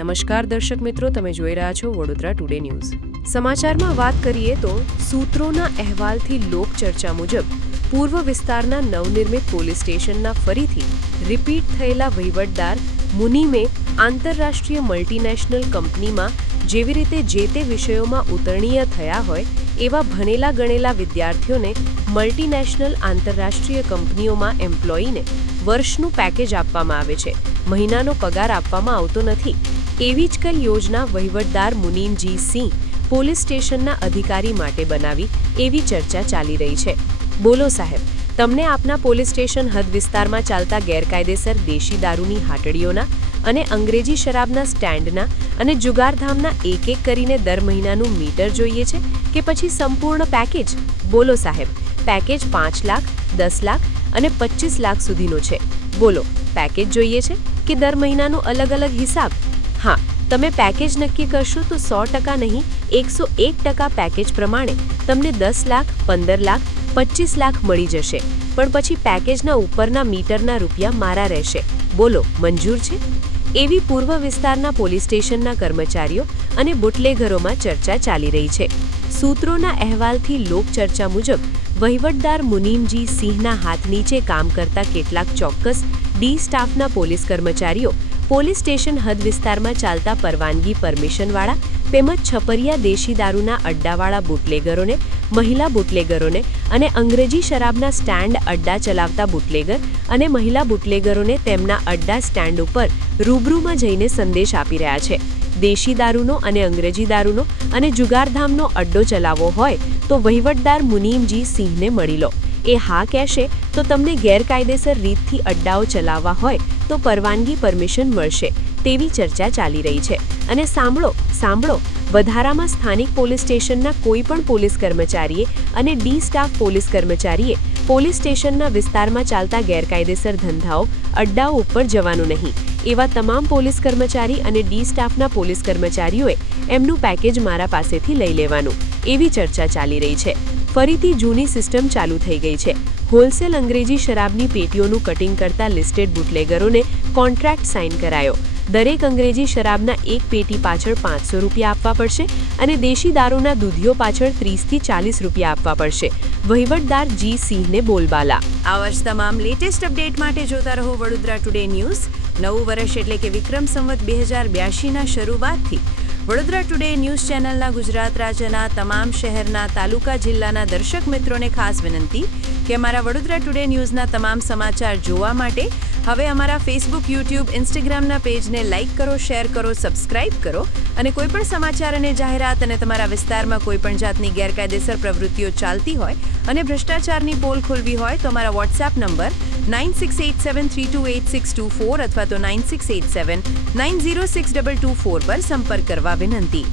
નમસ્કાર દર્શક મિત્રો, તમે જોઈ રહ્યા છો વડોદરા ટુડે ન્યૂઝ. સમાચારમાં વાત કરીએ તો સૂત્રોના અહેવાલથી લોકચર્ચા મુજબ પૂર્વ વિસ્તારના નવનિર્મિત પોલીસ સ્ટેશનના ફરીથી રિપીટ થયેલા વહીવટદાર મુનીમે આંતરરાષ્ટ્રીય મલ્ટીનેશનલ કંપનીમાં જેવી રીતે જે તે વિષયોમાં ઉતરણીય થયા હોય એવા ભણેલા ગણેલા વિદ્યાર્થીઓને મલ્ટીનેશનલ આંતરરાષ્ટ્રીય કંપનીઓમાં એમ્પ્લોયીને વર્ષનું પેકેજ આપવામાં આવે છે, મહિનાનો પગાર આપવામાં આવતો નથી. એવી જ કઈ યોજના વહીવટદાર મુનીમજી સિંહ પોલીસ સ્ટેશનના અધિકારી માટે બનાવી એવી ચર્ચા ચાલી રહી છે. બોલો સાહેબ, તમને આપના પોલીસ સ્ટેશન હદ વિસ્તારમાં ચાલતા ગેરકાયદેસર દેશી દારૂની હાટડીઓના અને અંગ્રેજી શરાબના સ્ટેન્ડના અને જુગારધામના એક એક કરીને દર મહિનાનું મીટર જોઈએ છે કે પછી સંપૂર્ણ પેકેજ? બોલો સાહેબ, પેકેજ 5 લાખ, 10 લાખ અને 25 લાખ સુધીનો છે. બોલો, પેકેજ જોઈએ છે કે દર મહિનાનો અલગ અલગ હિસાબ? હા, તમે પેકેજ નક્કી કરશો તો 100% નહીં, 101% પેકેજ પ્રમાણે તમને 10 લાખ, 15 લાખ, 25 લાખ મળી જશે. પણ પછી પેકેજના ઉપરના મીટરના રૂપિયા મારા રહેશે. બોલો, મંજૂર છે? એવી પૂર્વ વિસ્તારના પોલીસ સ્ટેશનના કર્મચારીઓ અને બુટલેઘરોમાં ચર્ચા ચાલી રહી છે. સૂત્રોના અહેવાલથી લોકચર્ચા મુજબ વહીવટદાર મુનીમજી સિંહના હાથ નીચે કામ કરતા કેટલાક ચોક્કસ ડી સ્ટાફના પોલીસ કર્મચારીઓ પોલીસ સ્ટેશન હદ વિસ્તારમાં ચાલતા પરવાનગી પરમિશનવાળા તેમજ છપરિયા દેશી દારૂના અડ્ડાવાળા બુટલેગરોને, મહિલા બુટલેગરોને અને અંગ્રેજી શરાબના સ્ટેન્ડ અડ્ડા ચલાવતા બુટલેગર અને મહિલા બુટલેગરોને તેમના અડ્ડા સ્ટેન્ડ ઉપર રૂબરૂમાં જઈને સંદેશ આપી રહ્યા છે. દેશી દારૂનો અને અંગ્રેજી દારૂનો અને જુગારધામનો અડ્ડો ચલાવવો હોય તો વહીવટદાર મુનીમજી સિંહને મળી લો. એ હા કહેશે તો તમને ગેરકાયદેસર રીતથી અડ્ડાઓ ચલાવવા હોય તો પરવાનગી પરમિશન મળશે તેવી ચર્ચા ચાલી રહી છે. અને સાંભળો, વધારામાં સ્થાનિક પોલીસ સ્ટેશનના કોઈ પણ પોલીસ કર્મચારીએ અને ડી સ્ટાફ પોલીસ કર્મચારીએ પોલીસ સ્ટેશનના વિસ્તારમાં ચાલતા ગેરકાયદેસર ધંધાઓ, અડ્ડાઓ ઉપર જવાનું નહીં. એવા તમામ પોલીસ કર્મચારી અને ડી સ્ટાફના પોલીસ કર્મચારીઓએ એમનું પેકેજ મારા પાસેથી લઈ લેવાનું એવી ચર્ચા ચાલી રહી છે. ફરીથી જૂની સિસ્ટમ ચાલુ થઈ ગઈ છે. હોલસેલ અંગ્રેજી શરાબની પેટીઓનું કટિંગ કરતા લિસ્ટેડ બુટલેગરોને કોન્ટ્રાક્ટ સાઇન કરાયો. દરેક અંગ્રેજી શરાબના એક પેટી પાછળ 500 રૂપિયા આપવા પડશે અને દેશી દારૂના દૂધીઓ પાછળ 30 થી 40 રૂપિયા આપવા પડશે. વહીવટદાર જી સિંહને બોલબાલા. આવા જ તમામ લેટેસ્ટ અપડેટ માટે જોતા રહો વડોદરા ટુડે ન્યૂઝ. નવું વર્ષ એટલે કે વિક્રમ સંવત 2082ના શરૂઆતથી વડોદરા ટુડે ન્યૂઝ ચેનલના ગુજરાત રાજ્યના તમામ શહેરના, તાલુકા, જિલ્લાના દર્શક મિત્રોને ખાસ વિનંતી કે અમારા વડોદરા ટુડે ન્યૂઝના તમામ સમાચાર જોવા માટે હવે અમારા ફેસબુક, યુટ્યુબ, ઇન્સ્ટાગ્રામના પેજને લાઇક કરો, શેર કરો, સબસ્ક્રાઇબ કરો અને કોઈપણ સમાચાર અને જાહેરાત અને તમારા વિસ્તારમાં કોઈપણ જાતની ગેરકાયદેસર પ્રવૃત્તિઓ ચાલતી હોય અને ભ્રષ્ટાચારની પોલ ખોલવી હોય તો અમારા વોટ્સએપ નંબર 9687328624 અથવા તો 9687906224 પર સંપર્ક કરવા વિનંતી.